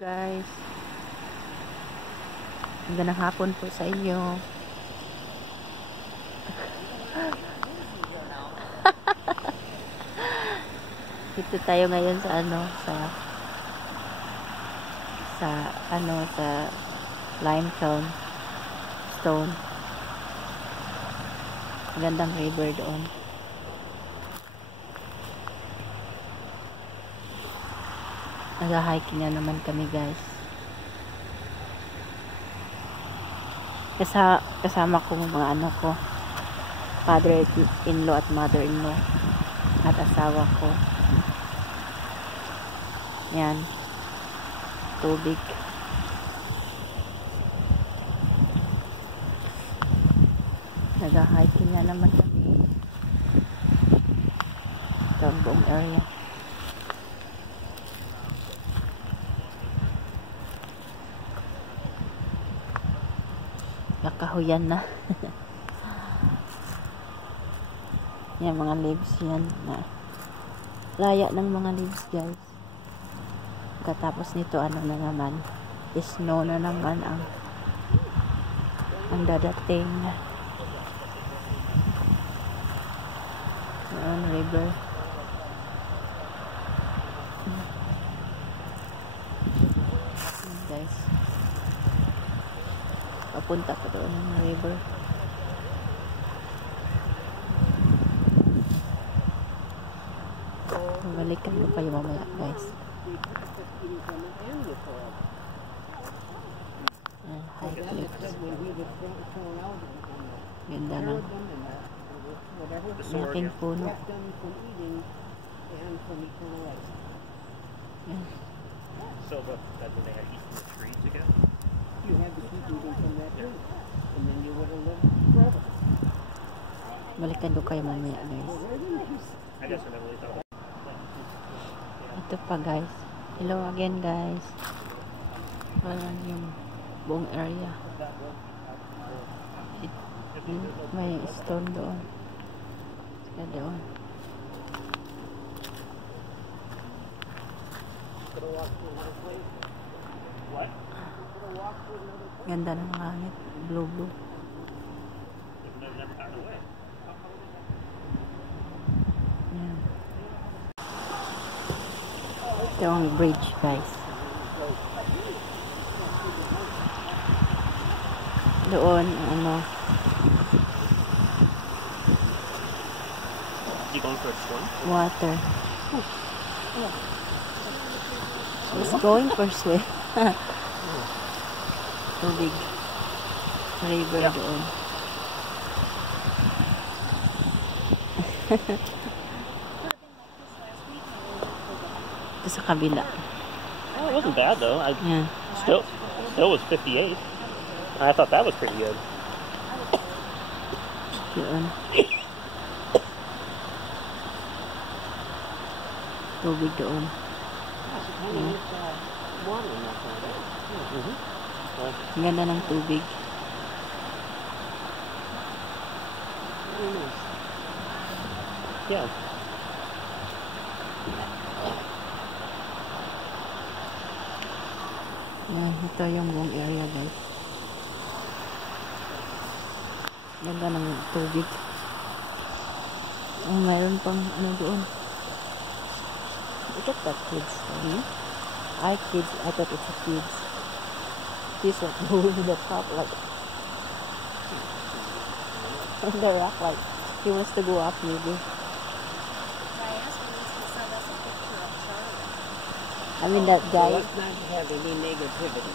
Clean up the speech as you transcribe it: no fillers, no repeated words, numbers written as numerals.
Guys, magandang hapon po sa inyo. Dito tayo ngayon sa sa limestone stone. Magandang river doon. Nag-hiking na naman kami, guys. Kasama ko mga ko, father-in-law at mother-in-law at asawa ko. Yan. Tubig. Nag-hiking na naman kami. Ito ang buong area. Nakahuyan na. Yan mga leaves yan na laya ng mga leaves, guys. Katapos nito na naman, snow na naman ang dadating. Yan, river. Yan, guys. Papunta pa doon ng river. Balikan ko kayo mamaya, guys. High cliffs. Ganda ng laking puno. Yan. So that's when they had eaten the trees again? You had to keep eating from that tree, and then you would have lived forever. Balikan ko kayo mamaya, guys. I guess I never really thought about Ito pa, guys. Hello again, guys. Walang yung buong area. May stone doon. Saka doon. What? Ganda ng langit. Blue. Never gotten away. Yan. Ito ang bridge, guys. Doon, You going for a swim? water. It's going for swim. Tubig. River doon. Ito sa kabila. Oh, it wasn't bad though. Yeah. Still was 58. I thought that was pretty good. Doon. Tubig doon. Ang ganda ng tubig. Yeah. Yan, ito yung buong area, guys. Ganda ng tubig. Oh, mayroon pang doon. Look at that, kids. I thought it's a kids. This one going to the top, like on the rock, like he wants to go up, maybe. I mean, that guy. Let's not have any negativity,